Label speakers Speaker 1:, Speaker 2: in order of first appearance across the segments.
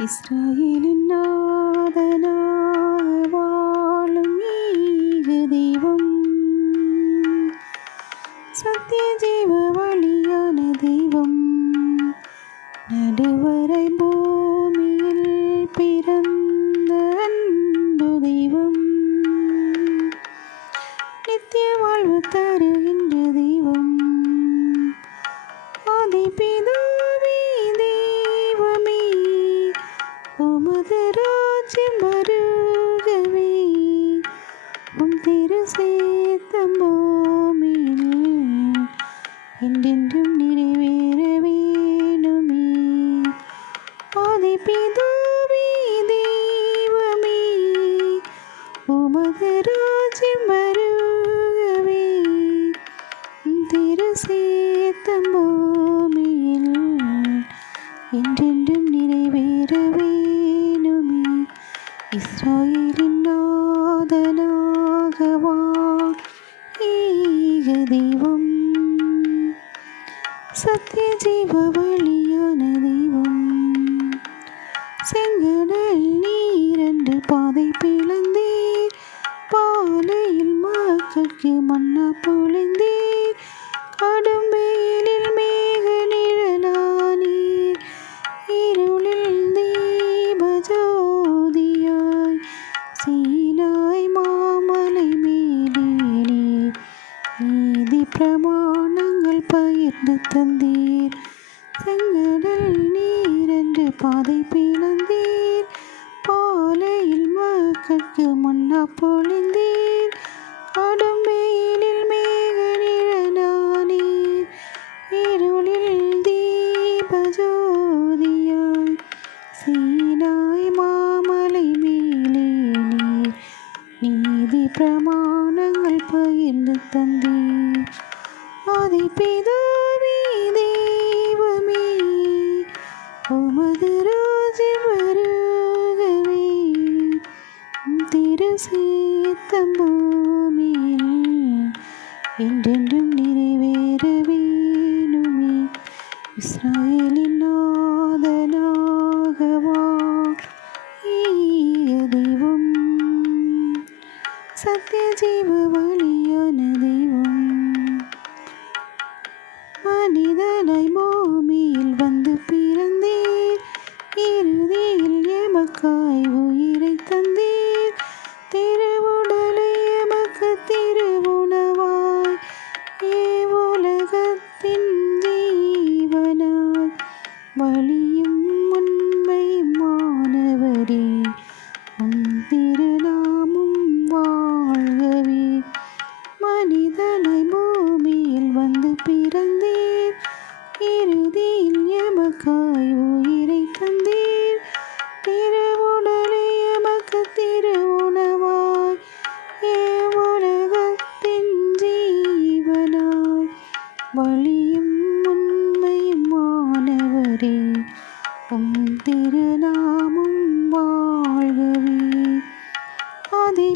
Speaker 1: ഏക ദൈവം. സത്യജീവ ദൈവം സത്യജീവ വഴിയാണ് ദൈവം செங்கடல் நீரண்டு பாதை பிளந்தீர் பாலையில் மக்களுக்கு மன்னா பொழிந்தீர் கடு பிரமாணங்கள் பயிர்ந்து தந்தீர். செங்கடல் நீர் என்று பாதை பிளந்தீர். பாலையில் மக்களுக்கு மன்னா பொழிந்தீர். அடு സ്വർഗം ഭൂമിയിൽ എന്തെങ്കിലും നിറവേറവേണമേ. ഇസ്രായേലിനോദലോകമോ ദൈവം. സത്യജീവ വളിയോന ദൈവം. മനിതനായി ഭൂമിയിൽ വന്ന് പിറന്നേ. ഇറുതിയിൽ എമക്കായി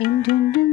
Speaker 1: In dun dun.